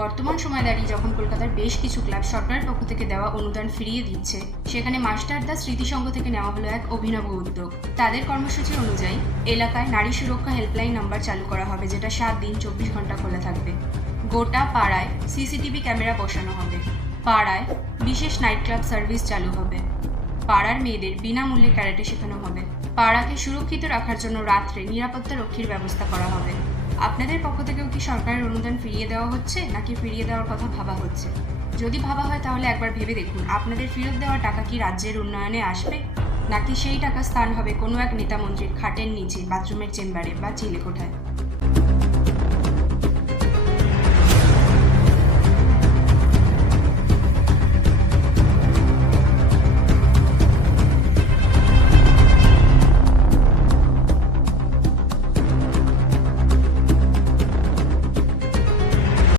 বর্তমান সময় দাঁড়িয়ে যখন কলকাতার বেশ কিছু ক্লাব সরকারের পক্ষ থেকে দেওয়া অনুদান ফিরিয়ে দিচ্ছে, সেখানে মাস্টারদা স্মৃতিসংঘ থেকে নেওয়া হলো এক অভিনব উদ্যোগ। তাদের কর্মসূচি অনুযায়ী এলাকায় নারী সুরক্ষা হেল্পলাইন নাম্বার চালু করা হবে, যেটা 7 দিন 24 ঘন্টা খোলা থাকবে। গোটা পাড়ায় সিসিটিভি ক্যামেরা বসানো হবে। পাড়ায় বিশেষ নাইট ক্লাব সার্ভিস চালু হবে। পাড়ার মেয়েদের বিনামূল্যে ক্যারাটে শেখানো হবে। পাড়াকে সুরক্ষিত রাখার জন্য রাত্রে নিরাপত্তা রক্ষীর ব্যবস্থা করা হবে। আপনাদের পক্ষ থেকেও কি সরকারের অনুদান ফিরিয়ে দেওয়া হচ্ছে, নাকি ফিরিয়ে দেওয়ার কথা ভাবা হচ্ছে? যদি ভাবা হয় তাহলে একবার ভেবে দেখুন, আপনাদের ফেরত দেওয়া টাকা কি রাজ্যের উন্নয়নে আসবে, নাকি সেই টাকা স্থান হবে কোনো এক নেতা মন্ত্রীর খাটের নিচে, বাথরুমের চেম্বারে বা চিলেকোঠায়।